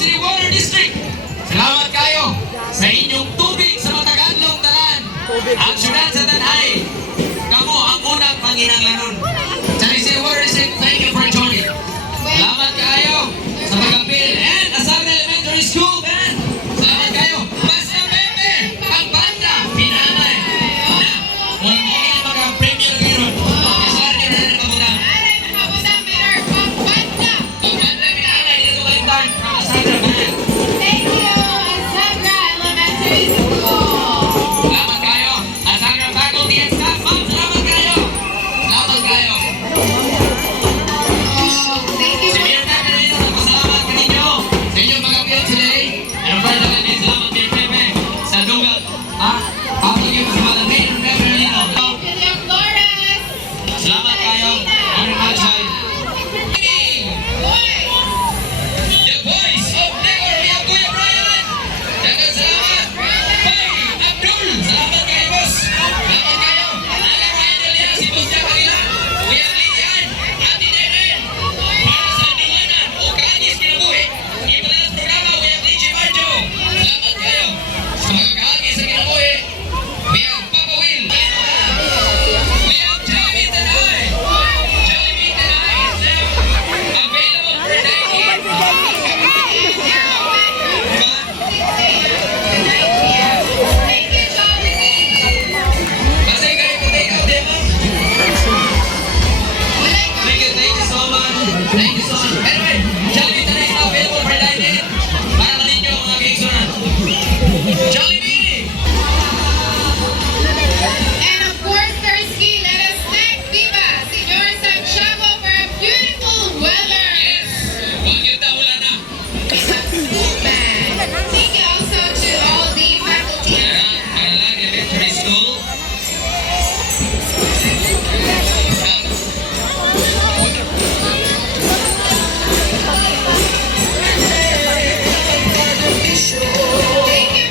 City Water District. Salamat kayo sa inyong tubig sa matagadlong talan. Ang syudad sa Tanay. Kamo ang unang panginahanglanon. City City Water District, thank you for joining. Salamat kayo sa pag-apil. And Asaga Elementary School, man. Salamat kayo. Basta Bebe, ang banda, pinamay. Na, kung hindi mag-premier ngayon, kasar ka na ng kabutang. Ang banda, pinamay. Dito kayo tayo from Asaga, man. Thank you, Asaga Elementary School. Salamat kayo. Asaga faculty and staff, ma'am. Salamat kayo. Salamat kayo. Thank you. Si Mayor Cacarino, nagpasalamat ka ninyo sa inyong mag-appeal today. And of course, naman din salamat kay Pepe sa dugat. Ha? Pabalik yung sa mga Mayor Cacarino. William Flores. Salamat kayo. Very much. The voice of Negor, we have Kuya Brian. Dagan salamat. Bay Abdul. Salamat kayo, boss. Salamat kayo. Alam mo idol yan, si Boss Jack Aguila. Kuya Lilian. Ate Nenen. Para sa Nilanan o Kaagis Kinabuhi. Ibalas programa, we have DJ Marjo. Salamat kayo. Sa mga Kaagis sa Kinabuhi, we have Papa Will. We have Jollibee Tanay. Jollibee Tanay is now available for dining. Thank you, Jollibee. Masay kayo po take out demo. Thank you so much. Thank you so much. Anyway, Jollibee Tanay is now available for dining. Para maninyo mga kaigsunan. Jollibee! And of course, Thursky, let us thank Viva, Senor Santiago, for a beautiful weather. Yes! Huwag yung taulan na. Thank you also to all the faculty. Yeah, Paralag Elementary School. Thank you.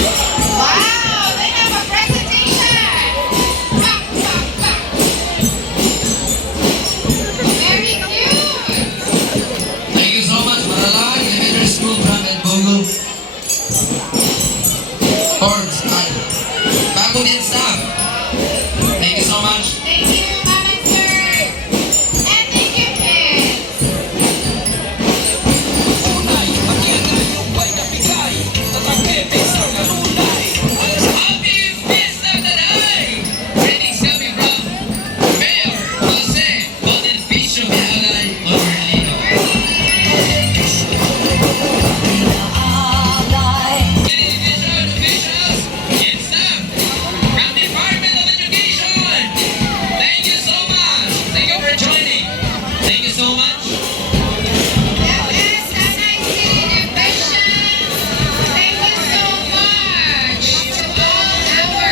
Wow, they have a presentation. Bak, bak, bak. Very cute. Thank you so much, Paralag Elementary School from Bogle. Forbes, faculty and staff. Thank you so much. Thank you, Ma'am and Sir. And thank you, kids. Happy Fiesta Tanay! Greetings coming from Mayor Jose Bonifilio Vialay Orlino. Education officials and staff from Department of Education. Thank you so much. Thank you for joining. Thank you so much. LS Tanay City Division. Thank you so much to all our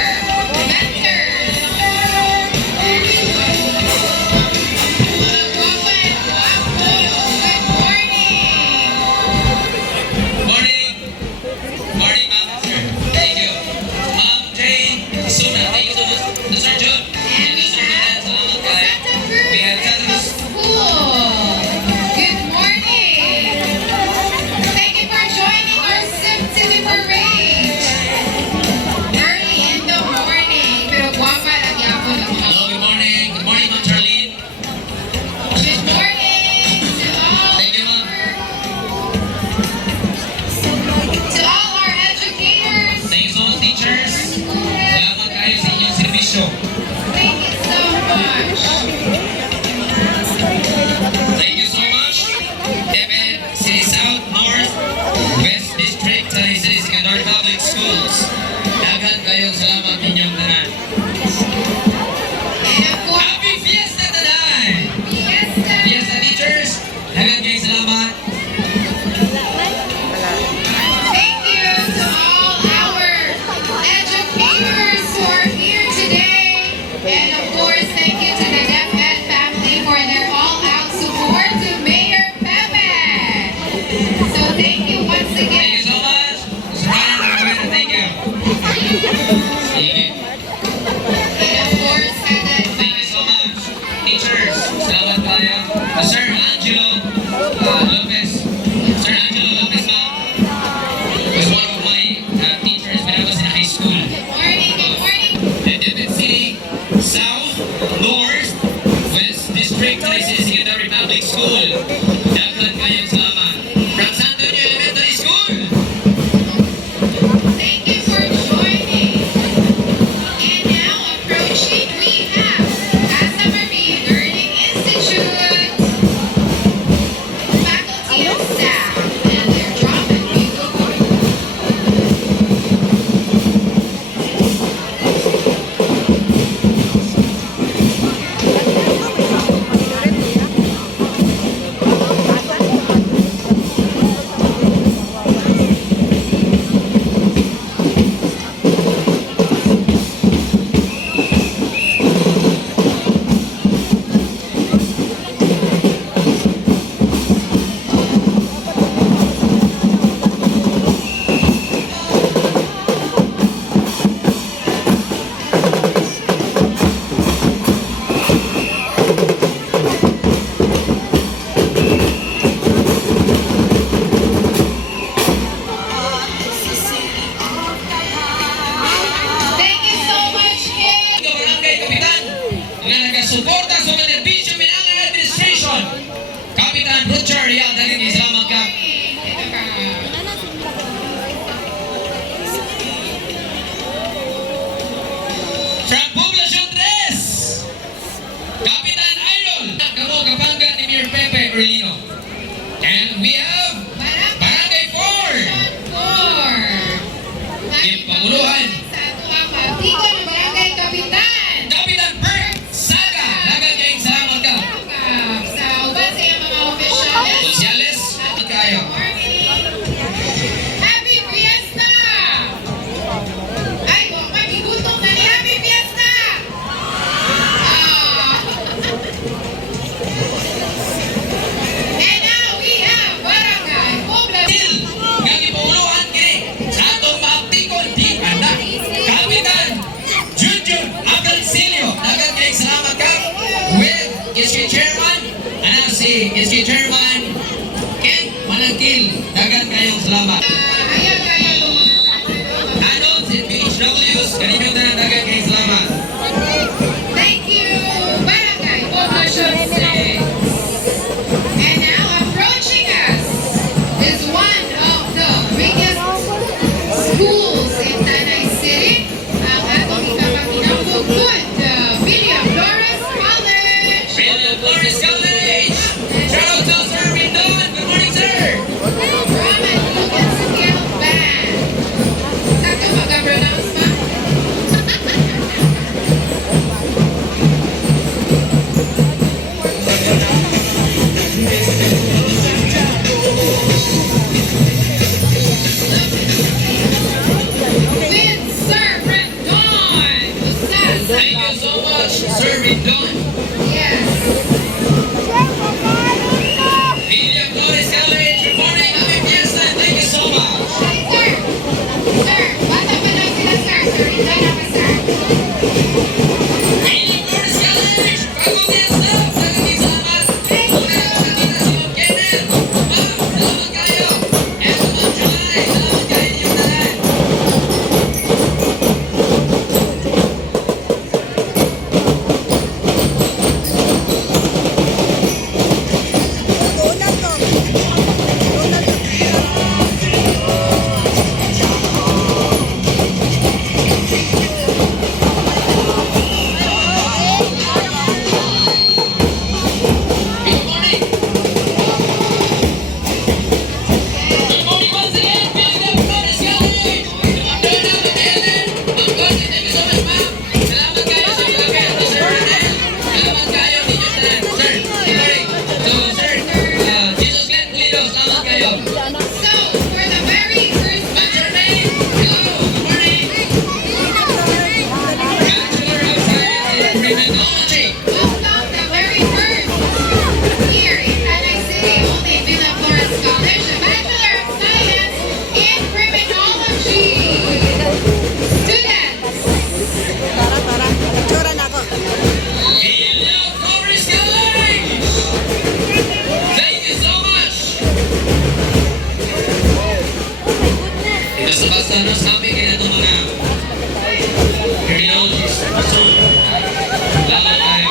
mentors. Mga guwapa and guwapo, good morning. Morning. Morning, Ma'am. Sir. Thank you. Ma'am Jane Suna. Thank you so much. Sir John. And we Sir Manan. Salamat kayo. Santa Cruz We have Santa Cruz. School. Good morning. Thank you for joining our Symphony Parade. Early in the morning. Pero guwapa lagi ako ng mga. Hello, good morning. Good morning, Ma'am Charlene. Good morning to all Thank you, ma'am. our educators. Thank you so much, teachers. Salamat kayo sa inyong serbisyo. Thank you so much. Thank you so much. David, City South, North, West District, Tanay City Secondary Public Schools. Dagan kayong salamat ninyong tanan. And of course, Happy Fiesta Tanay! Fiesta. Fiesta teachers, dagan kayong salamat. Thank you to all our educators who are here today. And of course, thank you to the teachers. Salamat kayo. Sir Angelo Lopez. Sir Angelo Lopez, ma'am, was one of my teachers when I was in high school. Good morning, good morning. David City, South, North, West District, Tennessee Secondary Public School. Dapat kayong salamat. From San Antonio Elementary School. Thank you for joining. And now approaching, we have Casa Marie Learning Institute, faculty and staff, and their drum and bugle group. Thank you so much, kids. Ito, Barangay Kapitan, na nagasuporta sa benepisyo Minangan Administration. Kapitan Roger Rial, daghang salamat ka. Ito ka. From Poblacion 3, Kapitan Idol, kamo kapangga ni Mayor Pepe Orlino. And we have Barangay 4, Yung Panguluhan. Sa ato ang partido ng Barangay Kapitan. Kapitan Bert Saga, daghang kayong salamat ka. Sa uban sa iyong mga opisyales. Sosyales, at kayo. Happy Fiesta! Ay, huwag magigutong na ni Happy Fiesta! And now we have Barangay Poblacion. Nga gipaulohan kini sa atong maaptikon di anak. Kapitan Junjun Abdancilio, daghang kayong salamat ka. With SK Chairman, si SK Chairman Ken Manangkil, daghang kayong salamat. Ayan kaya Anon, PHWs, kanino na daghang kayong salamat. Thank you, Barangay Poblacion 6. And now approaching us is one of the biggest schools in Tanay City, ang atong ikapaginang bukod, William Flores College. William Flores College, shout out to Sir Mindon. Good morning, sir. Drum and Lugan Scale Band. Sakto mag-pronounce ma? With Sir Brandon Usas. Thank you so much, Sir Mindon. Yes. William Flores College, good morning. Happy Fiesta. Thank you so much. Hi, sir. Sir, bata pa lang sila, sir. Sir, hindi na sir. William Flores College, bago Fiesta. Daghang kayong salamat. Una na nakakita si Ma'am Kenneth. Ma'am, salamat kayo. And sa Ma'am July, salamat kayo inyong tanan. ano, sabi kayo na itong mga criminologists. So, laban tayo.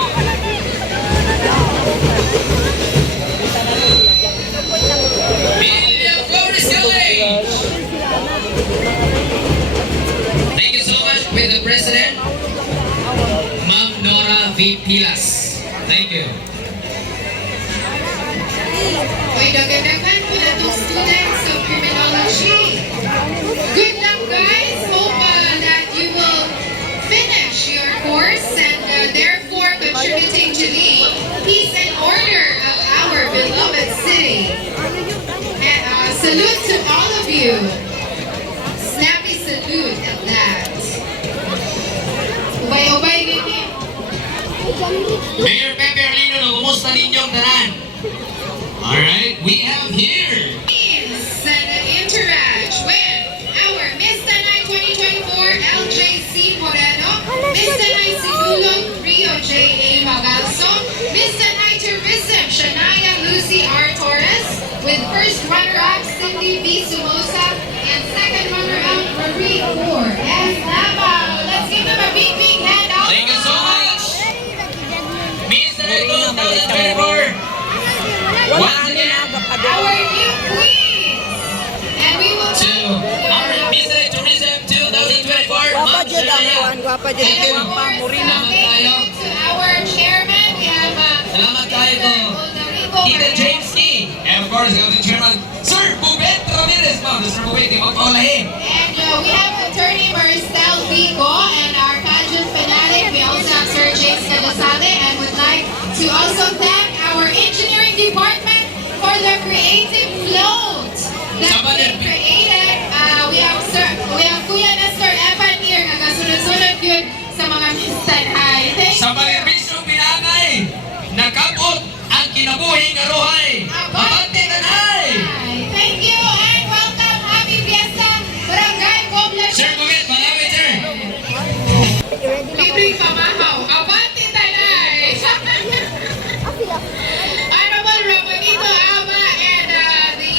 William Flores College! Thank you so much with the President, Ma'am Nora V. Pilas. Thank you. May dagdagan po na itong students of criminology. Good luck, guys. Hope that you will finish your course and therefore contributing to the peace and order of our beloved city. And salute to all of you. Snappy salute at that. Ubay-ubay ninyo. Mayor Pepe Arlino, kumusta ninyong tanan? Alright, we have here And interact with our Miss Tanay 2024 LJC Moreno, Miss Tanay Sinulog Rio J.A. Magalso, Miss Tanay Tourism Shania Lucy R. Torres, with first runner-up Cindy B. Sumosa, and second runner-up Marie Moore. Yes, Lava. Let's give them a big, big hand out. Thank you so much! Miss Tanay 2024! Once again, Our new queens. And we will to our Miss Tanay Tourism 2024, Guwapa Ma'am dyan ang Shania. Juan, guwapa dyan Thank you. ang Guwapa, Morina. Salamat tayo. to our chairman, we have Salamat tayo to Rodrigo Tita James Key. And of course, Captain Chairman, Sir Bubet Ramirez. Ma'am, Mr. Bubet, di magpaulahin. And we have attorney Maricel Vico and our pageant fanatic. We also have Sir James Cadasale and would like to also thank our engineering department for the creative float that they created. We have Kuya Nestor Evan here nagasunod-sunod yun sa mga minsan ay. Thank Sa you. pag-erbisyong pinangay, nakabot ang kinabuhing aruhay. Mabante tanay! Thank you and welcome. Happy Fiesta, Barangay Poblacion. Sir Bubet, malawit sir. Libreng pamahaw. Abante tanay. Honorable Ramonito Aba and the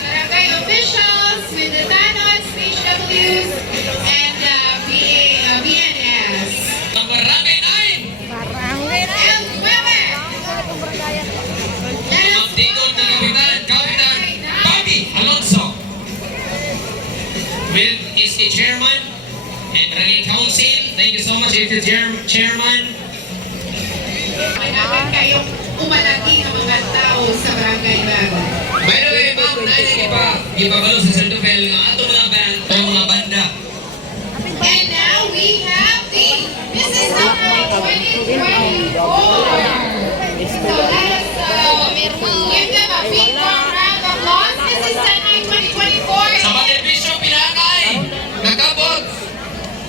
barangay officials with the TANOS, HWs, and BNS. Ang barangay 9, And women. Let us ang tingod na Kapitan Bobby Alonso. With is the chairman and Rally Council. Thank you so much, Mr. Chairman. managan kayong umalagi ng mga tao sa barangay bago. By the way, ma'am, nahin ipabalo sa Sir Tufel ng ato mga banda. And now we have the Mrs. Tanay 2024. So let us give them a big warm round of applause. Mrs. Tanay 2024. Sa pag-erbisyong pinangay, nakabot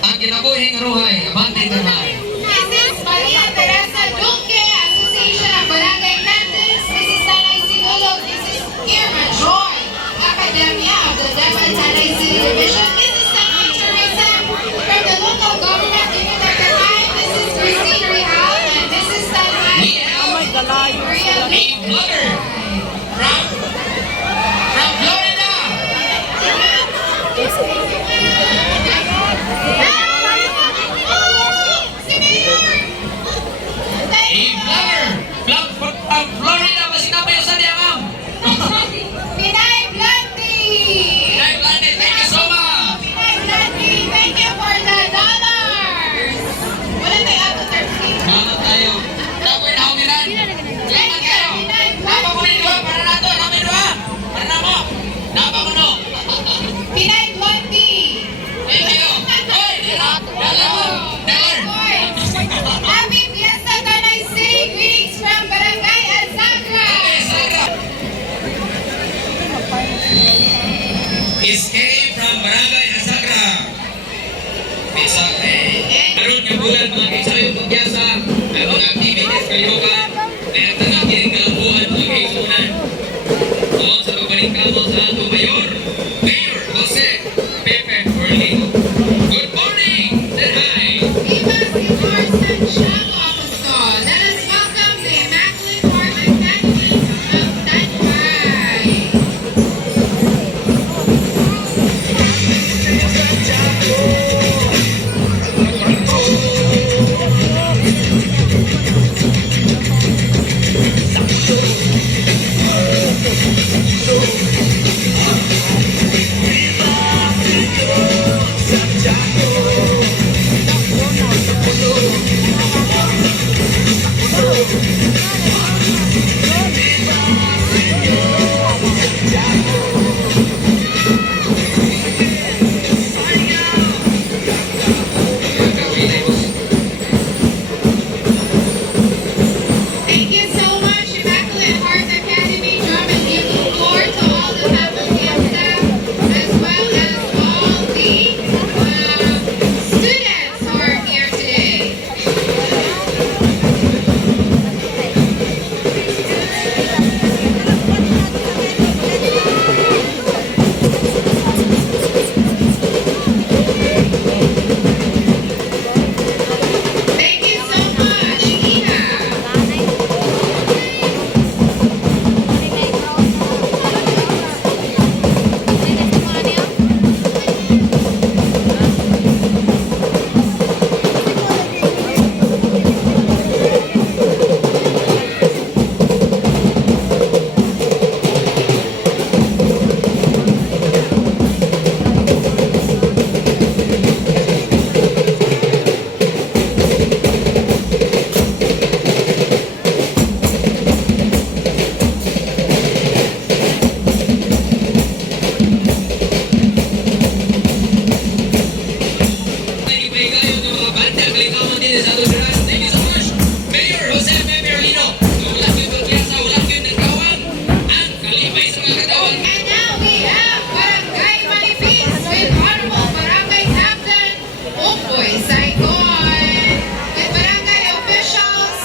ang kinabuhing aruhay. Abante tanay. Mrs. Maria Teresa Duque, Association of Barangay Plantains. Mrs. Tanay Sinulog. Mrs. Irma Joy, Academia of the Daman Tanay City Division. Mrs. Tanay Teresa from the local government unit of the time. Mrs. Christine Rihal and Mrs. Tanay. We have Galayo. Maria a vlogger from Florida. A vlogger from Florida. Masinabi yung sadya, ma'am. Pinay Blanty! Hey, Planet, thank you so much. Pinay Blanty, thank you for the dollars! Wala tayo ato 13. Salamat tayo. Tapoy na humilan. Salamat kayo. Napa ko rin doon para nato. Namin doon. Para na mo. Napa ko no. Pinay Blanty! Thank you. Hoy, dala mo. Dalar. Happy Fiesta Tanay City! Greetings from Barangay Azagra! Okay, Sara. Escape from Barangay Asagra. Pisa, meron yung bulan mga kaisayo pagyasa, ang mga activities kalihokan, kaya tanang kining kalambuan mga kaisunan. Doon sa pagbaling kamo sa ato Mayor Jose Pepe Orlino. Good morning! Say hi! Viva Senor Santiago Apostol! Let us welcome the Immaculate Heart and Families of Tanay! Thank you so much, Immaculate Heart Academy Drum and Bugle Corps, to all the faculty and staff, as well as all the students who are here today. Thank you so much, Ina. Thank you kayo ng mga banda. Kalikaman din sa atong dyan. Thank you so much. Mayor Jose Pepe Arlino. Wala kayo pagkiyasa, wala kayo nagkawan. Ang kalipay sa mga katawan. And now we have Barangay Manipis with Honorable Barangay Captain Okoy Saigon, with barangay officials,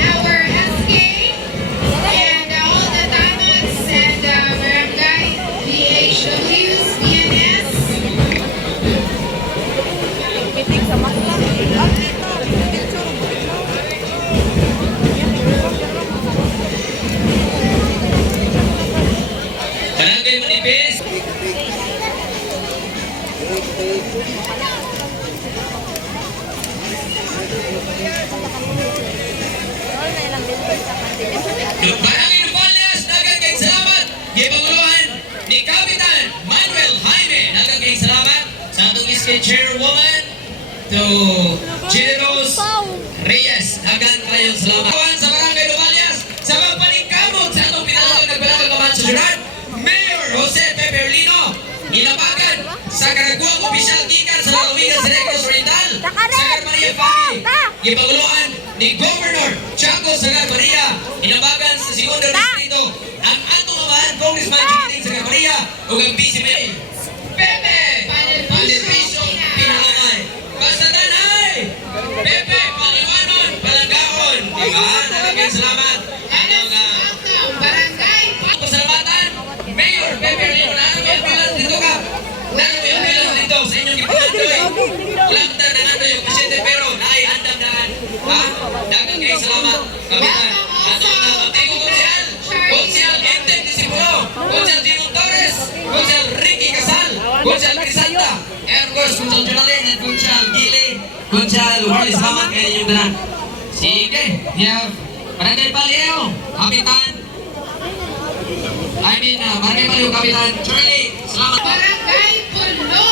our SK, and all the tanods and barangay BHWs, BNS. Barangay Manipis. Barangay Nubalias, dagang kayong salamat. Gipanguluhan ni Kapitan Manuel Jaime. Dagang kayong salamat sa atong SK Chairwoman to Generos Reyes. Dagang kayong salamat. Kawan sa Barangay Nubalias, sa pagpaningkamot sa atong pinatawag na Barangay Kaman sa syudad, Mayor Jose Pepe Arlino, inapakan sa karaguang opisyal gikan sa lalawigan sa Negros Oriental, Sagar Maria Family, gipanguluhan ni Governor Chaco Sagar Maria, inapakan sa segundo distrito, ang atong amahan Congressman Chiquiting Sagar Maria, ug ang Vice Mayor Pepe Palerviso Pinangangay. Basta tanay! Pepe Paliwanon Palanggaon. Diba? Nagagay salamat. Anong Welcome, Barangay pasalamatan, Mayor Pepe Arlino, na may ambulance dito ka. Na may ambulance dito sa inyong ipangandoy. Walang tanangandoy yung pasyente pero naihandam daan. Ha? Dagang kayo salamat. Kapitan. Atong antigo Konsyal Enten Disipuro, Konsyal Jimon Torres, Konsyal Ricky Casal, Konsyal Crisanta, and of course Konsyal Jonalyn and Konsyal Gili, Konsyal Warly, salamat kayo inyong tanan. Sige, we have Barangay Paleo, Kapitan. Barangay Paleo, Kapitan Charlie, salamat. Barangay Pulo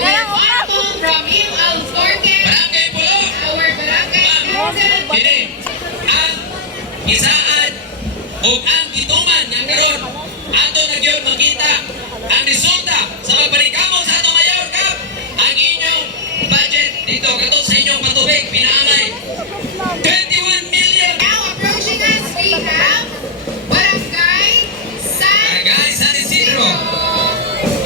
with Honorable Ramil Alforque, Barangay Pulo, our barangay captain. kini, ang isaan o ang gituman ng karon ato na gyud makita ang resulta sa pagpaningkamot sa atong Mayor Cup. Ang inyong budget dito katong sa inyong patubig pinaamay 21 million. Now approaching us, we have Barangay Barangay San Isidro.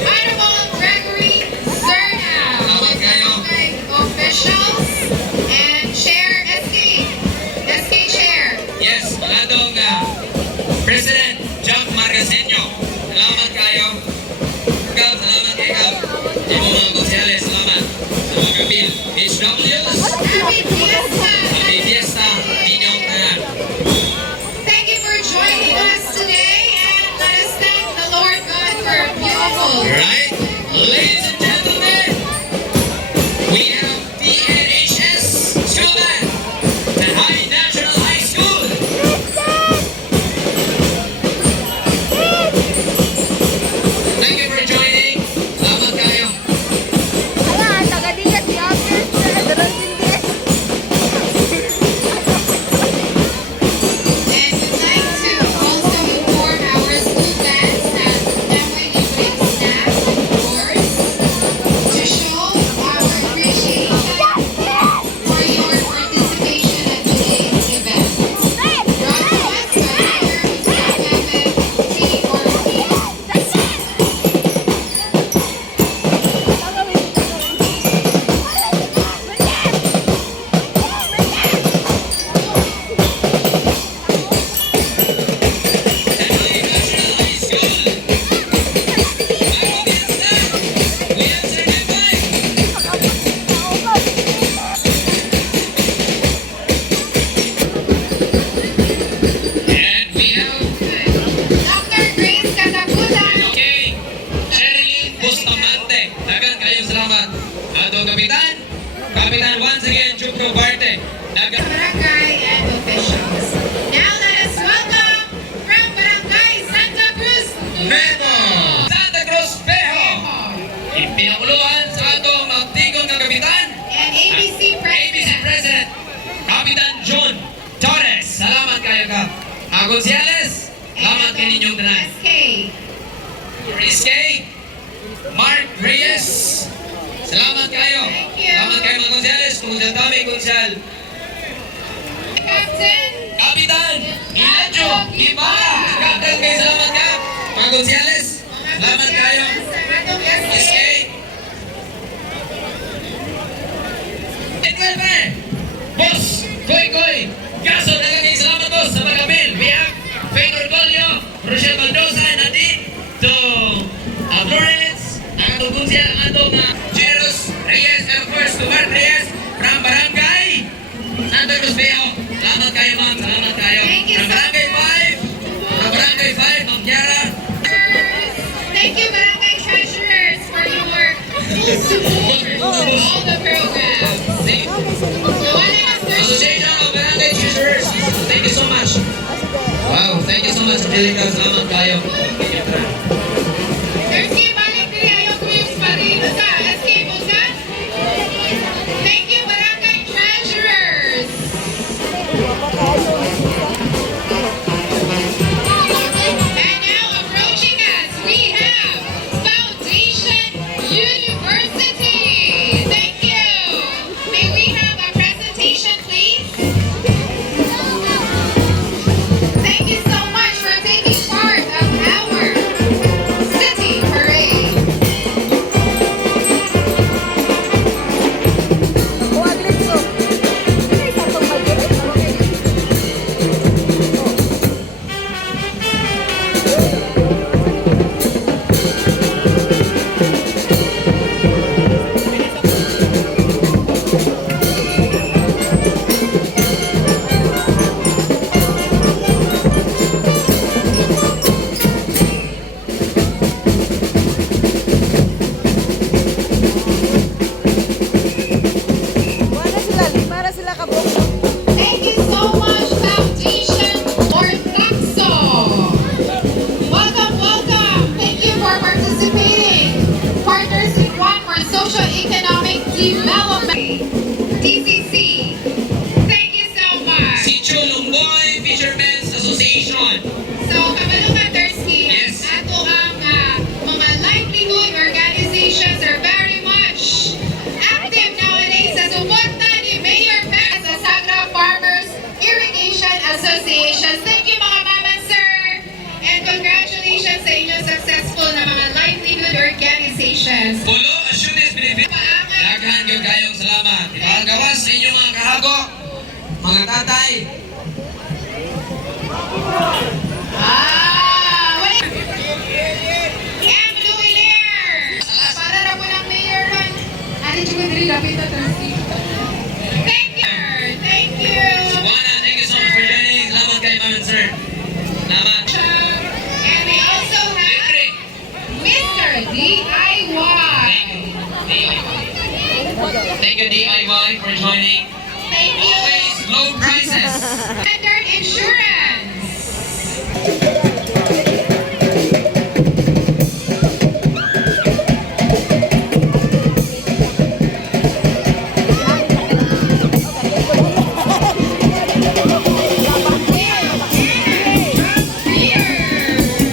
Honorable Gregory Zerna, Tawag kayo. barangay officials and Chair SK Chair. Yes, atong President Jack Margasenyo. Salamat kayo. Kap, salamat kay Kap. Di mo mga konsyales, salamat. Sa mga kapil, HWs, Happy Fiesta! Happy Fiesta, inyong tanan. Thank you for joining us today, and let us thank the Lord God for a beautiful. Right? Ladies and gentlemen, we have PNHS School Band at High National High School. Thank you for joining. Salamat kayo. salamat kayo ka. Gonzales, salamat kayo ninyong tanan. SK. Chris K. Mark Reyes, salamat kayo. Thank you. Salamat kayo mga Gonzales, Konsel Tami, Konsel. Captain. Kapitan, Ilacho, Gibara, Captain kayo, salamat ka. Mga Gonzales, salamat kayo. Atong Chris SK. K. Edwin, Boss, Koy, Gaso, nagagay salamat boss sa pag-apil. Biak, Faye Orgolio, Rochelle Baldosa, Nadine, to Florence, nakatugtong siya ang atong Jeros Reyes, and of course, to Mark Reyes, from Barangay Santa Cruz Viejo. Salamat kayo ma'am, salamat kayo. Thank you, From Barangay 5, Ma'am Kiara. Thank you, Barangay Treasurers, for your support for all the programs. Nawala ng first. Association of Barangay Treasurers, thank you so much. Wow, thank you so much, Angelica. Salamat kayo. Thirsty, balik din ayaw creams pa rin. Basta, escape mo ka? Thank you, Barangay Treasurers. And now approaching us, we have Foundation University. Thank you. May we have a presentation, please? Thank you so much for taking part of our city parade. Para sila kabok. Thank you so much, Foundation Orthoxo. Welcome, welcome. Thank you for participating. Partners in One for Socio-Economic Development. DCC. Thank you so much. Si Chulumboy Fishermen's Association. So, kabalo ka, Thirsty. Yes. Ato ang mga livelihood organizations are very much active nowadays sa suporta ni Mayor Max sa Sagra Farmers Irrigation Association. Thank you mga mama, sir. And congratulations sa inyong successful na mga livelihood organizations. Pulo, Assunis Benefit. Paangan. Daghan yung kayong salamat. Ipagawas sa inyong mga kahago, mga tatay. Wala. M. Luilier. Para na po ng mayor ron. Ano juga diri lapit na Thirsty. Thank you. Thank you. Juana, thank you so much for joining. Salamat kayo, ma'am and sir. Salamat. And we also have Libre. Mr. DIY. Thank you, DIY, for joining. Thank you. Always low prices. Standard Insurance.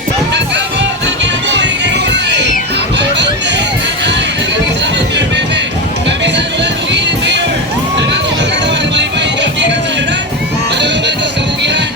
Nagkamo, nagkinabuhi, kinuhay. Abante, nanay, nagkakit salamat kayo, bebe. Kapisan mo lang kung init, mayor. Nagkako magkatawa ng malipay, kapitan sa syudad. Madulong bantos, kabukiran.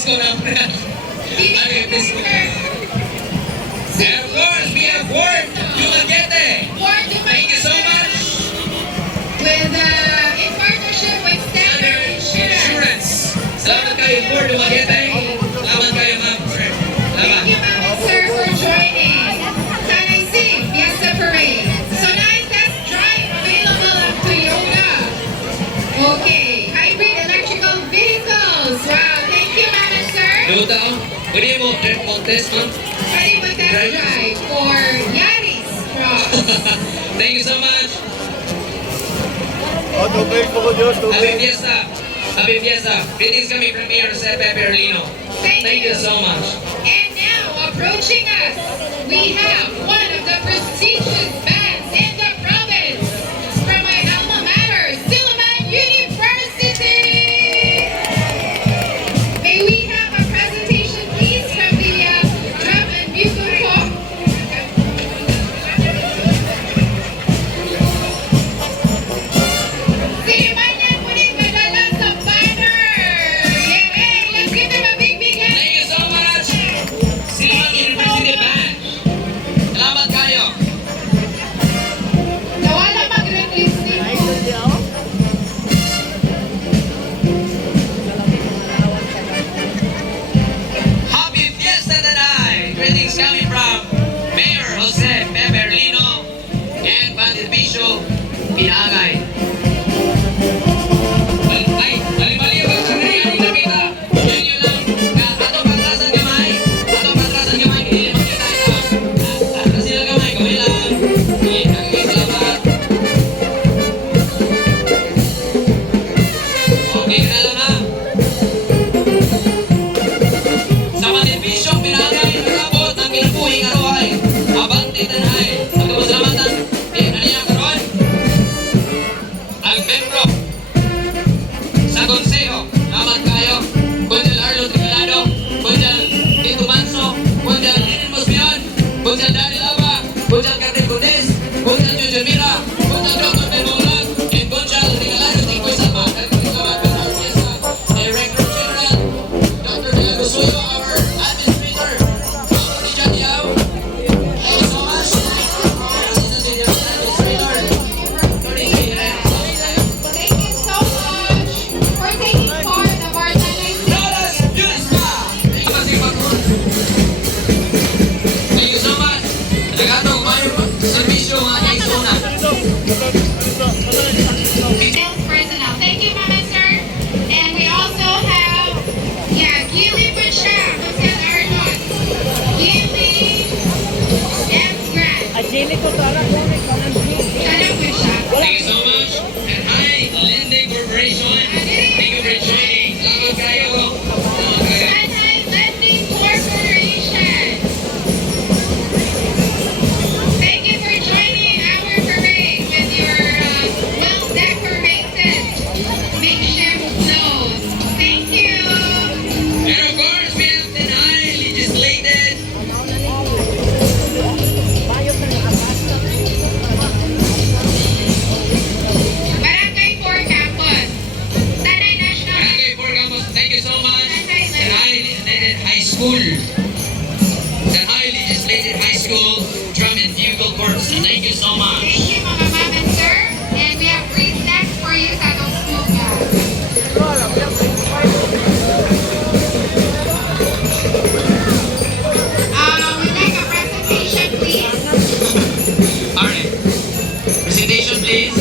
Pisco na po na. Ay, Pisco na. And of course, we have Ward Dumaguete. Thank you so much. With, in partnership with Standard Insurance. Salamat kayo, Ward Dumaguete. Salamat kayo, ma'am. Salamat. Thank you, ma'am and sir, for joining. Tanay City Fiesta Parade. So nice test drive available at Toyota. Okay, hybrid electrical vehicles. Wow, thank you, ma'am and sir. Luta, pwede mo test, ma'am? Ready with test drive for Yaris Cross. Thank you so much. Oh, tubig po ko, Diyos, Happy tubig. Fiesta. Happy Fiesta. Greetings kami from Mayor Jose Peperlino. Thank you so much. And now, approaching us, we have one of the prestigious bands in the province from my alma mater, Silliman University. May we have a presentation, please, from the drum and bugle corps. Silliman yan po rin madala sa banner. Yay! Let's give them a big hand. Thank you so much. Silman University Band. Salamat kayo. Nawala mag-red lipstick ko. Happy Fiesta tonight. Greetings coming from Mayor Jose Peperlino and Bandit Bisho Pinaangay. Ay, mali-mali ba sa rin? Ano nakita? Yan yun lang. Atong patrasan kamay. Atong patrasan kamay. Hindi makita ito. Atras sila kamay. Kamay lang. Okay, salamat. Okay ka na lang ha. Sa Bandit Pinaangay, nakabot ng kinabuhing aruhay. Abante tanay. Pagkapasalamatan. Ano niya karoon? Ang membro sa konseho, salamat kayo. Kunjal Arlo Tricalado, Kunjal Tito Manso, Kunjal Linin Mosbion, Kunjal Dani Lava, Kunjal Captain Cordes, Kunjal Jojo Mira, Kunjal Dr. Bemolag, and Kunjal Tricalado Tikoy Sama. Salamat po sa orkestra. Director General, Dr. De Agosuyo, our administrator, Dr. Di Jatiao. Thank you so much. Assistant General Administrator, Tony Guerrero. Thank you so much for taking part of our Tanay City. Lolas Yusma! Thank you, Masih Patron. Thank you so much. Nagatong mayor servisyo mga kaisuna. Sales personnel. Thank you, Mama Sir. And we also have, Gili Bashar, Hotel Arnon, Gili M. Grant, Ajili ko to alam mo rin kanan Sarang Bashar. Thank you so much. And hi, Linde Corporation. Thank you for joining. Salamat kayo. Salamat kayo. Tanay Lending Corporation. Thank you for joining our parade with your well-decorated makeshift floats. Thank you. And of course, we have Tenay legislated. Barangay 4 Campus. Tanay National. Barangay Porcamos, thank you so much. Tenay Legislated High School. Tenay Legislated High School Drum and Bugle Corps. Thank you so much. Thank you, Mama Mom and Sir. And we have free snacks for you sa those school guys. We'd like a presentation, please. Alright. Presentation, please.